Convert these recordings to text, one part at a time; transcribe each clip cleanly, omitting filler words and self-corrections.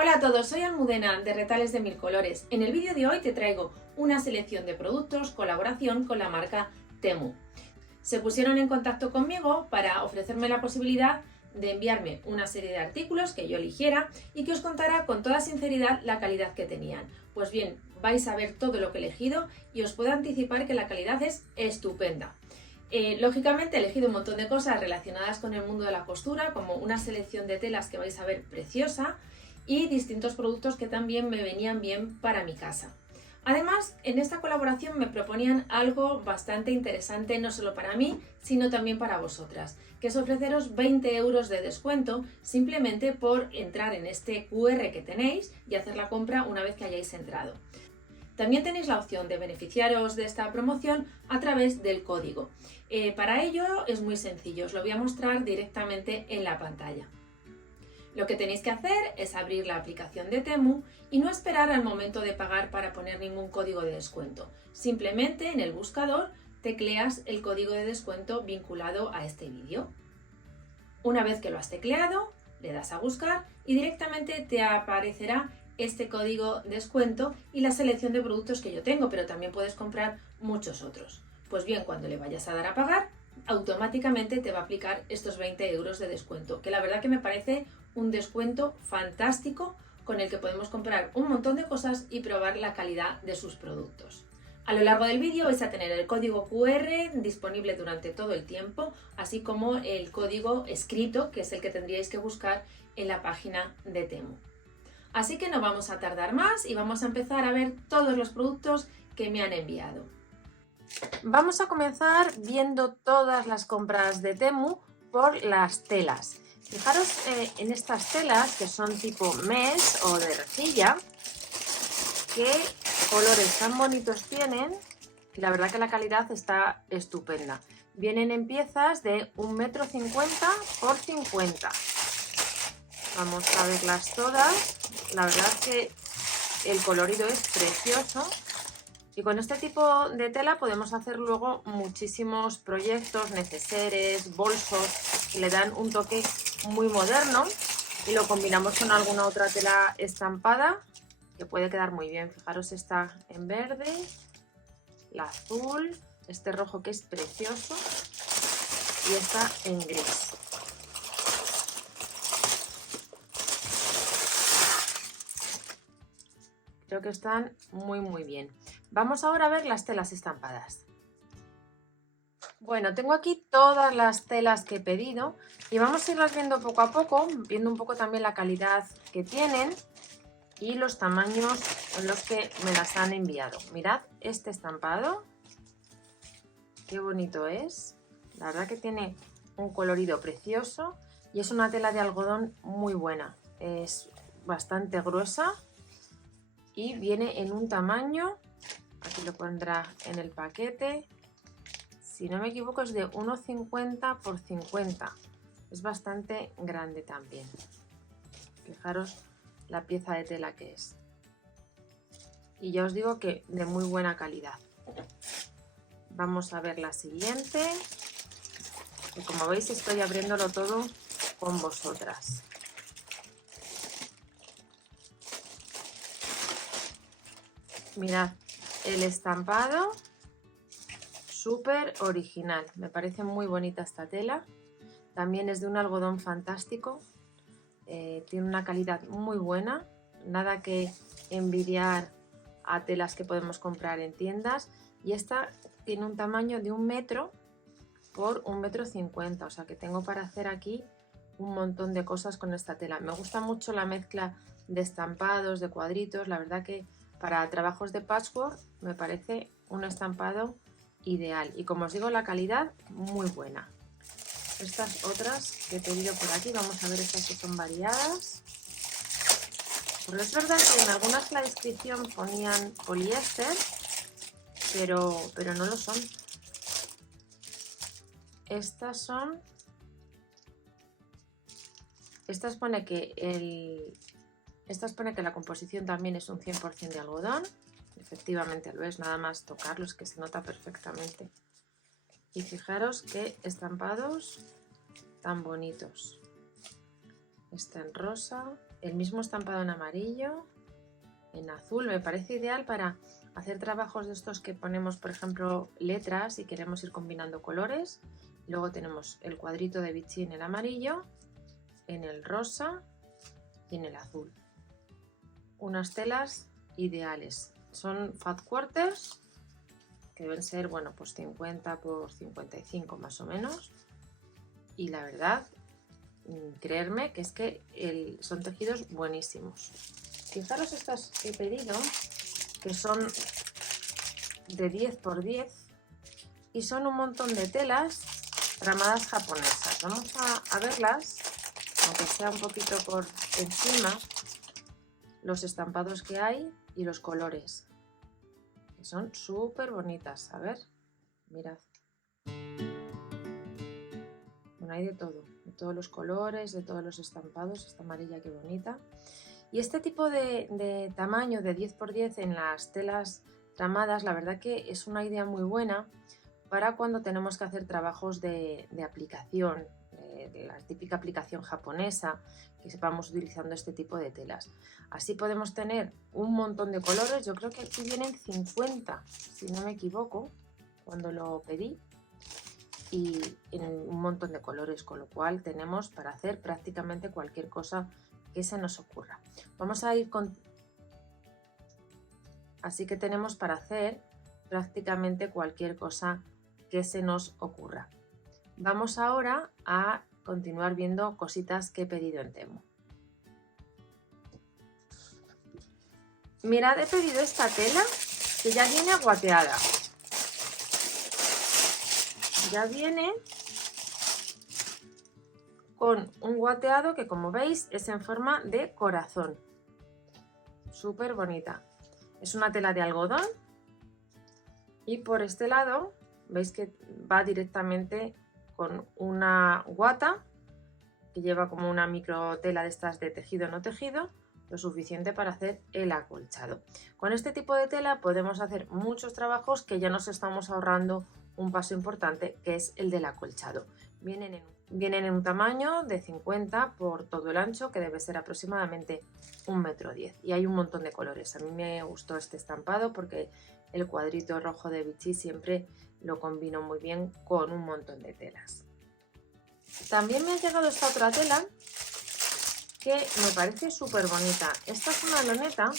Hola a todos, soy Almudena de Retales de Mil Colores. En el vídeo de hoy te traigo una selección de productos, colaboración con la marca Temu. Se pusieron en contacto conmigo para ofrecerme la posibilidad de enviarme una serie de artículos que yo eligiera y que os contara con toda sinceridad la calidad que tenían. Pues bien, vais a ver todo lo que he elegido y os puedo anticipar que la calidad es estupenda. Lógicamente he elegido un montón de cosas relacionadas con el mundo de la costura, como una selección de telas que vais a ver preciosa y distintos productos que también me venían bien para mi casa. Además, en esta colaboración me proponían algo bastante interesante no solo para mí, sino también para vosotras, que es ofreceros 20 euros de descuento simplemente por entrar en este QR que tenéis y hacer la compra una vez que hayáis entrado. También tenéis la opción de beneficiaros de esta promoción a través del código. Para ello es muy sencillo, os lo voy a mostrar directamente en la pantalla. Lo que tenéis que hacer es abrir la aplicación de Temu y no esperar al momento de pagar para poner ningún código de descuento. Simplemente en el buscador tecleas el código de descuento vinculado a este vídeo. Una vez que lo has tecleado, le das a buscar y directamente te aparecerá este código de descuento y la selección de productos que yo tengo, pero también puedes comprar muchos otros. Pues bien, cuando le vayas a dar a pagar, automáticamente te va a aplicar estos 20 euros de descuento, que la verdad que me parece un descuento fantástico con el que podemos comprar un montón de cosas y probar la calidad de sus productos. A lo largo del vídeo vais a tener el código QR disponible durante todo el tiempo, así como el código escrito, que es el que tendríais que buscar en la página de Temu. Así que no vamos a tardar más y vamos a empezar a ver todos los productos que me han enviado. Vamos a comenzar viendo todas las compras de Temu por las telas. Fijaros en estas telas que son tipo mesh o de rejilla, qué colores tan bonitos tienen y la verdad que la calidad está estupenda. Vienen en piezas de 1,50 m por 50. Vamos a verlas todas. La verdad que el colorido es precioso y con este tipo de tela podemos hacer luego muchísimos proyectos, neceseres, bolsos que le dan un toque muy moderno y lo combinamos con alguna otra tela estampada que puede quedar muy bien. Fijaros, está en verde, la azul, este rojo que es precioso y esta en gris. Creo que están muy bien. Vamos ahora a ver las telas estampadas. Bueno, tengo aquí todas las telas que he pedido y vamos a irlas viendo poco a poco, viendo un poco también la calidad que tienen y los tamaños en los que me las han enviado. Mirad este estampado, qué bonito es. La verdad que tiene un colorido precioso y es una tela de algodón muy buena. Es bastante gruesa y viene en un tamaño, aquí lo pondrá en el paquete, si no me equivoco es de 1,50 por 50, es bastante grande también. Fijaros la pieza de tela que es y ya os digo que de muy buena calidad. Vamos a ver la siguiente y como veis estoy abriéndolo todo con vosotras. Mirad el estampado, súper original, me parece muy bonita esta tela, también es de un algodón fantástico, tiene una calidad muy buena, nada que envidiar a telas que podemos comprar en tiendas y esta tiene un tamaño de 1 metro por 1,50 m, o sea que tengo para hacer aquí un montón de cosas con esta tela. Me gusta mucho la mezcla de estampados, de cuadritos, la verdad que para trabajos de patchwork me parece un estampado ideal y como os digo la calidad muy buena. Estas otras que he pedido por aquí, vamos a ver estas que son variadas. Porque es verdad que en algunas la descripción ponían poliéster, pero no lo son. Estas pone que la composición también es un 100% de algodón. Efectivamente lo es, nada más tocarlos que se nota perfectamente. Y fijaros qué estampados tan bonitos. Está en rosa, el mismo estampado en amarillo, en azul. Me parece ideal para hacer trabajos de estos que ponemos, por ejemplo, letras y queremos ir combinando colores. Luego tenemos el cuadrito de Vichy en el amarillo, en el rosa y en el azul. Unas telas ideales. Son fat quarters, que deben ser, bueno, pues 50 por 55 más o menos. Y la verdad, creerme que es que son tejidos buenísimos. Fijaros estas que he pedido, que son de 10 por 10 y son un montón de telas tramadas japonesas. Vamos a verlas, aunque sea un poquito por encima, los estampados que hay y los colores, que son súper bonitas. A ver, mirad. Bueno, hay de todo, de todos los colores, de todos los estampados. Esta amarilla, qué bonita. Y este tipo de tamaño de 10 por 10 en las telas tramadas, la verdad que es una idea muy buena para cuando tenemos que hacer trabajos de aplicación, de la típica aplicación japonesa, que sepamos utilizando este tipo de telas. Así podemos tener un montón de colores. Yo creo que aquí vienen 50, si no me equivoco, cuando lo pedí, y en un montón de colores, con lo cual tenemos para hacer prácticamente cualquier cosa que se nos ocurra. Vamos a ir con... Así que tenemos para hacer prácticamente cualquier cosa que se nos ocurra. Vamos ahora a continuar viendo cositas que he pedido en Temu. Mirad, he pedido esta tela que ya viene guateada. Ya viene con un guateado que, como veis, es en forma de corazón. Súper bonita. Es una tela de algodón y por este lado veis que va directamente con una guata que lleva como una micro tela de estas de tejido no tejido, lo suficiente para hacer el acolchado. Con este tipo de tela podemos hacer muchos trabajos que ya nos estamos ahorrando un paso importante, que es el del acolchado. Vienen en un tamaño de 50 por todo el ancho, que debe ser aproximadamente 1,10 m, y hay un montón de colores. A mí me gustó este estampado porque el cuadrito rojo de Vichy siempre lo combino muy bien con un montón de telas. También me ha llegado esta otra tela que me parece súper bonita. Esta es una loneta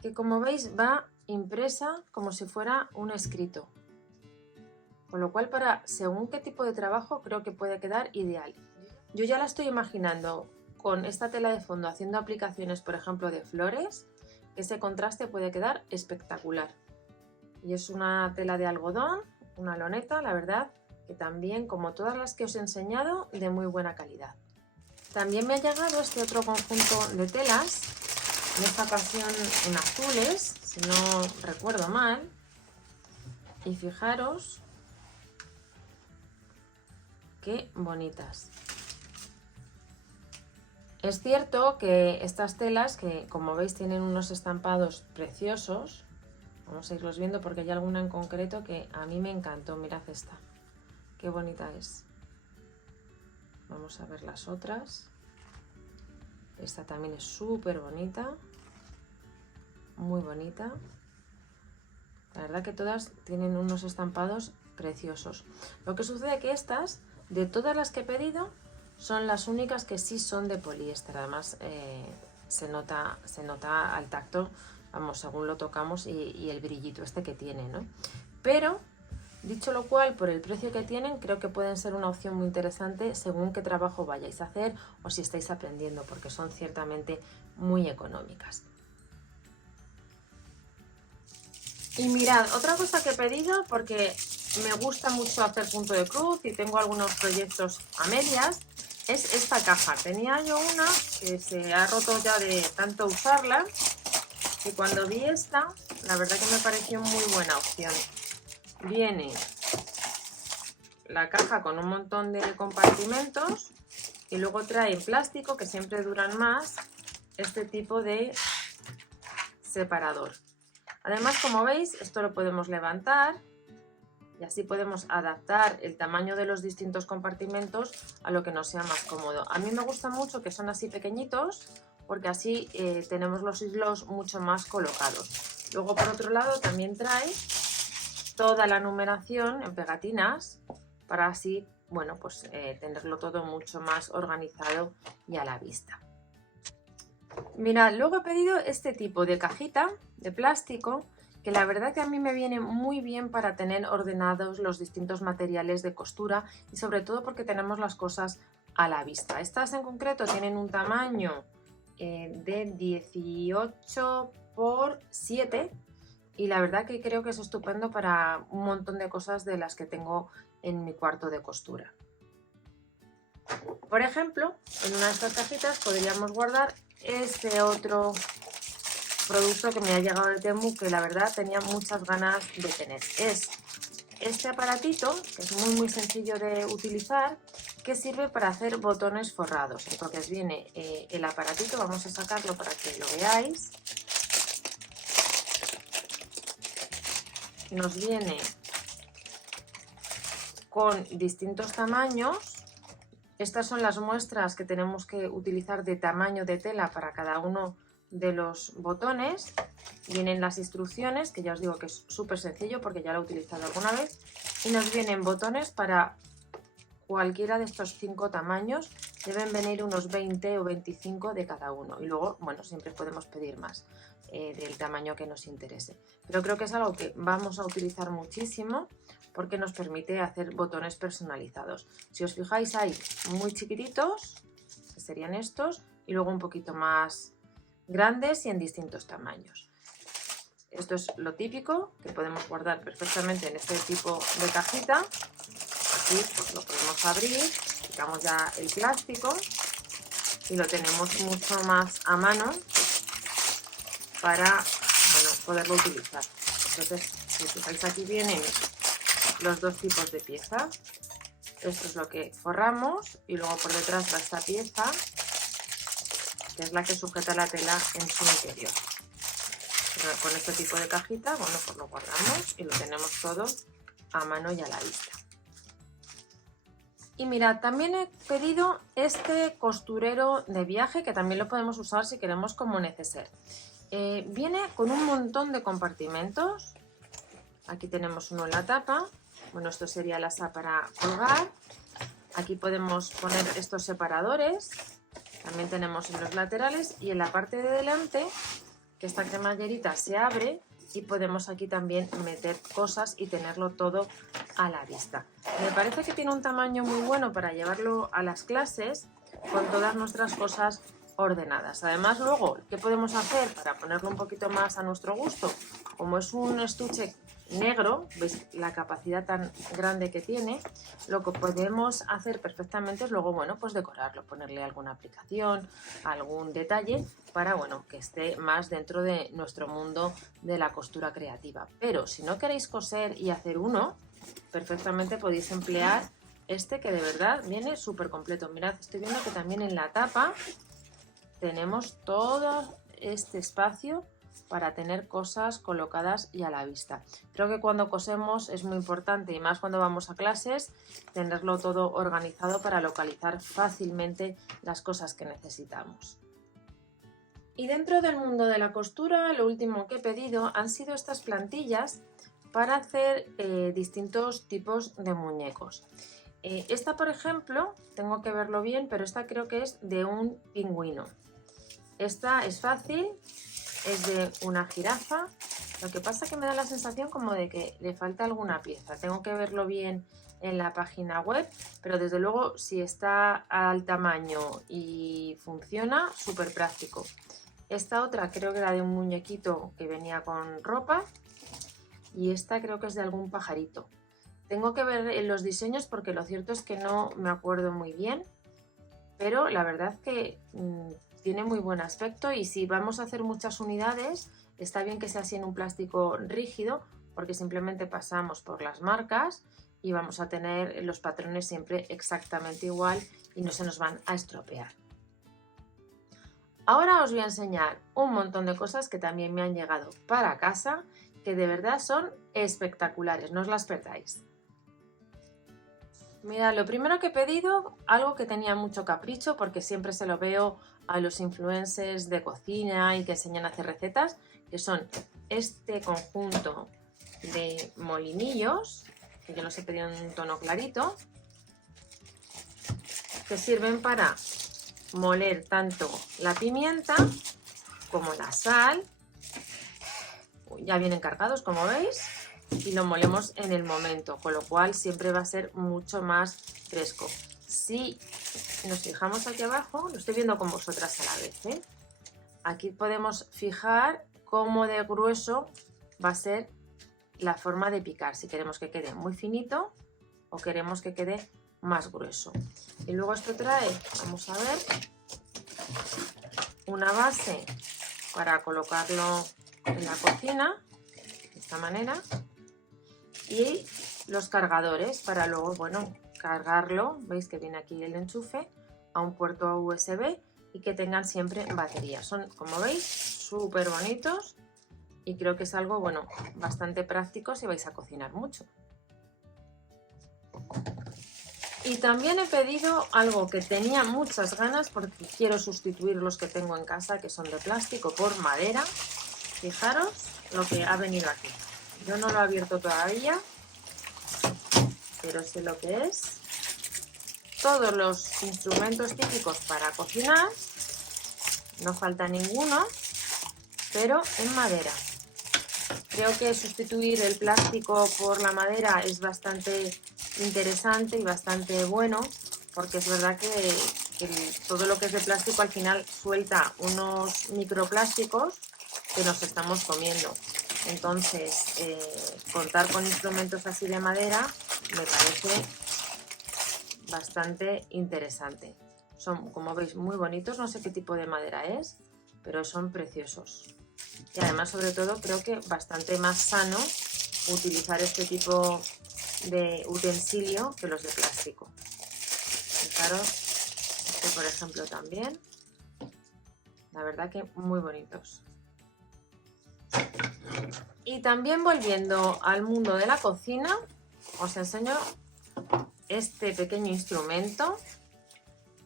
que, como veis, va impresa como si fuera un escrito, con lo cual para según qué tipo de trabajo creo que puede quedar ideal. Yo ya la estoy imaginando con esta tela de fondo haciendo aplicaciones, por ejemplo, de flores. Ese contraste puede quedar espectacular. Y es una tela de algodón, una loneta, la verdad que también, como todas las que os he enseñado, de muy buena calidad. También me ha llegado este otro conjunto de telas, en esta ocasión en azules, si no recuerdo mal, y fijaros qué bonitas. Es cierto que estas telas, que como veis tienen unos estampados preciosos, vamos a irlos viendo porque hay alguna en concreto que a mí me encantó. Mirad esta, qué bonita es. Vamos a ver las otras. Esta también es súper bonita, muy bonita. La verdad que todas tienen unos estampados preciosos. Lo que sucede es que estas, de todas las que he pedido, son las únicas que sí son de poliéster. Además se nota al tacto, vamos, según lo tocamos y el brillito este que tiene, ¿no? Pero dicho lo cual, por el precio que tienen, creo que pueden ser una opción muy interesante según qué trabajo vayáis a hacer o si estáis aprendiendo, porque son ciertamente muy económicas. Y mirad, otra cosa que he pedido, porque me gusta mucho hacer punto de cruz y tengo algunos proyectos a medias, es esta caja. Tenía yo una que se ha roto ya de tanto usarla y cuando vi esta, la verdad que me pareció muy buena opción. Viene la caja con un montón de compartimentos y luego trae en plástico, que siempre duran más, este tipo de separador. Además, como veis, esto lo podemos levantar y así podemos adaptar el tamaño de los distintos compartimentos a lo que nos sea más cómodo. A mí me gusta mucho que son así pequeñitos porque así tenemos los hilos mucho más colocados. Luego por otro lado también trae toda la numeración en pegatinas para así, bueno, pues tenerlo todo mucho más organizado y a la vista. Mirad, luego he pedido este tipo de cajita de plástico que la verdad que a mí me viene muy bien para tener ordenados los distintos materiales de costura y sobre todo porque tenemos las cosas a la vista. Estas en concreto tienen un tamaño de 18 por 7 y la verdad que creo que es estupendo para un montón de cosas de las que tengo en mi cuarto de costura. Por ejemplo, en una de estas cajitas podríamos guardar este otro producto que me ha llegado de Temu que la verdad tenía muchas ganas de tener. Es este aparatito, que es muy sencillo de utilizar, que sirve para hacer botones forrados. Entonces viene el aparatito, vamos a sacarlo para que lo veáis. Nos viene con distintos tamaños. Estas son las muestras que tenemos que utilizar de tamaño de tela para cada uno de los botones. Vienen las instrucciones, que ya os digo que es súper sencillo porque ya lo he utilizado alguna vez. Y nos vienen botones para cualquiera de estos 5 tamaños. Deben venir unos 20 o 25 de cada uno. Y luego, bueno, siempre podemos pedir más del tamaño que nos interese. Pero creo que es algo que vamos a utilizar muchísimo porque nos permite hacer botones personalizados. Si os fijáis, hay muy chiquititos, que serían estos, y luego un poquito más grandes y en distintos tamaños. Esto es lo típico que podemos guardar perfectamente en este tipo de cajita. Aquí pues lo podemos abrir, quitamos ya el plástico y lo tenemos mucho más a mano para, bueno, poderlo utilizar. Entonces, si os fijáis, aquí vienen los dos tipos de pieza. Esto es lo que forramos y luego por detrás va esta pieza, que es la que sujeta la tela en su interior. Pero con este tipo de cajita, bueno, pues lo guardamos y lo tenemos todo a mano y a la vista. Y mirad, también he pedido este costurero de viaje, que también lo podemos usar si queremos como neceser. Viene con un montón de compartimentos. Aquí tenemos uno en la tapa. Bueno, esto sería el asa para colgar. Aquí podemos poner estos separadores. También tenemos en los laterales y en la parte de delante, que esta cremallerita se abre y podemos aquí también meter cosas y tenerlo todo a la vista. Me parece que tiene un tamaño muy bueno para llevarlo a las clases con todas nuestras cosas ordenadas. Además, luego, ¿qué podemos hacer para ponerlo un poquito más a nuestro gusto? Como es un estuche negro, veis la capacidad tan grande que tiene, lo que podemos hacer perfectamente es luego, bueno, pues decorarlo, ponerle alguna aplicación, algún detalle para, bueno, que esté más dentro de nuestro mundo de la costura creativa. Pero si no queréis coser y hacer uno, perfectamente podéis emplear este, que de verdad viene súper completo. Mirad, estoy viendo que también en la tapa tenemos todo este espacio para tener cosas colocadas y a la vista. Creo que cuando cosemos es muy importante, y más cuando vamos a clases, tenerlo todo organizado para localizar fácilmente las cosas que necesitamos. Y dentro del mundo de la costura, lo último que he pedido han sido estas plantillas para hacer distintos tipos de muñecos. Esta, por ejemplo, tengo que verlo bien, pero esta creo que es de un pingüino. Esta es fácil. Es de una jirafa, lo que pasa que me da la sensación como de que le falta alguna pieza. Tengo que verlo bien en la página web, pero desde luego si está al tamaño y funciona, súper práctico. Esta otra creo que era de un muñequito que venía con ropa y esta creo que es de algún pajarito. Tengo que ver los diseños porque lo cierto es que no me acuerdo muy bien, pero la verdad que tiene muy buen aspecto y si vamos a hacer muchas unidades está bien que sea así en un plástico rígido porque simplemente pasamos por las marcas y vamos a tener los patrones siempre exactamente igual y no se nos van a estropear. Ahora os voy a enseñar un montón de cosas que también me han llegado para casa que de verdad son espectaculares, no os las perdáis. Mira, lo primero que he pedido, algo que tenía mucho capricho, porque siempre se lo veo a los influencers de cocina y que enseñan a hacer recetas, que son este conjunto de molinillos, que yo los he pedido en un tono clarito, que sirven para moler tanto la pimienta como la sal. Ya vienen cargados, como veis, y lo molemos en el momento, con lo cual siempre va a ser mucho más fresco. Si nos fijamos aquí abajo, lo estoy viendo con vosotras a la vez, ¿eh? Aquí podemos fijar cómo de grueso va a ser la forma de picar, si queremos que quede muy finito o queremos que quede más grueso. Y luego esto trae, vamos a ver, una base para colocarlo en la cocina, de esta manera, y los cargadores para luego, bueno, cargarlo, veis que viene aquí el enchufe, a un puerto USB y que tengan siempre batería. Son, como veis, súper bonitos y creo que es algo, bueno, bastante práctico si vais a cocinar mucho. Y también he pedido algo que tenía muchas ganas porque quiero sustituir los que tengo en casa, que son de plástico, por madera. Fijaros lo que ha venido aquí. Yo no lo he abierto todavía, pero sé lo que es. Todos los instrumentos típicos para cocinar, no falta ninguno, pero en madera. Creo que sustituir el plástico por la madera es bastante interesante y bastante bueno, porque es verdad que todo lo que es de plástico al final suelta unos microplásticos que nos estamos comiendo. Entonces, contar con instrumentos así de madera me parece bastante interesante. Son, como veis, muy bonitos, no sé qué tipo de madera es, pero son preciosos. Y además, sobre todo, creo que bastante más sano utilizar este tipo de utensilio que los de plástico. Fijaros, este por ejemplo también. La verdad que muy bonitos. Y también volviendo al mundo de la cocina, os enseño este pequeño instrumento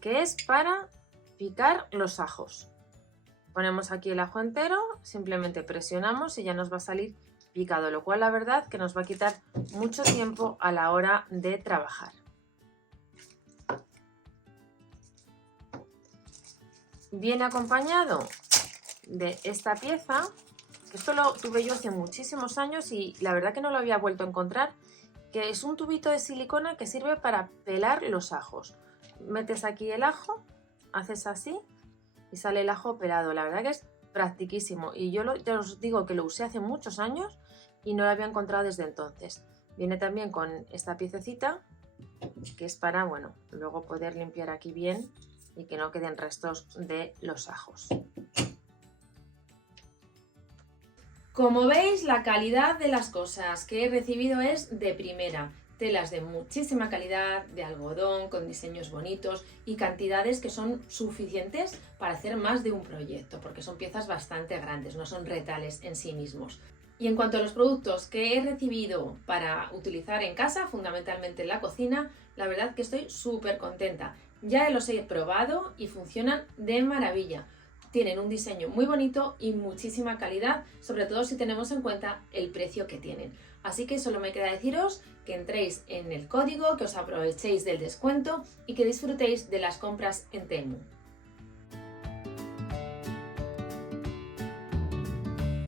que es para picar los ajos. Ponemos aquí el ajo entero, simplemente presionamos y ya nos va a salir picado, lo cual la verdad que nos va a quitar mucho tiempo a la hora de trabajar. Viene acompañado de esta pieza, que esto lo tuve yo hace muchísimos años y la verdad que no lo había vuelto a encontrar, que es un tubito de silicona que sirve para pelar los ajos. Metes aquí el ajo, haces así y sale el ajo pelado. La verdad que es practiquísimo y yo ya os digo que lo usé hace muchos años y no lo había encontrado desde entonces. Viene también con esta piececita que es para, bueno, luego poder limpiar aquí bien y que no queden restos de los ajos. Como veis, la calidad de las cosas que he recibido es de primera. Telas de muchísima calidad, de algodón, con diseños bonitos y cantidades que son suficientes para hacer más de un proyecto, porque son piezas bastante grandes, no son retales en sí mismos. Y en cuanto a los productos que he recibido para utilizar en casa, fundamentalmente en la cocina, la verdad que estoy súper contenta. Ya los he probado y funcionan de maravilla. Tienen un diseño muy bonito y muchísima calidad, sobre todo si tenemos en cuenta el precio que tienen. Así que solo me queda deciros que entréis en el código, que os aprovechéis del descuento y que disfrutéis de las compras en Temu.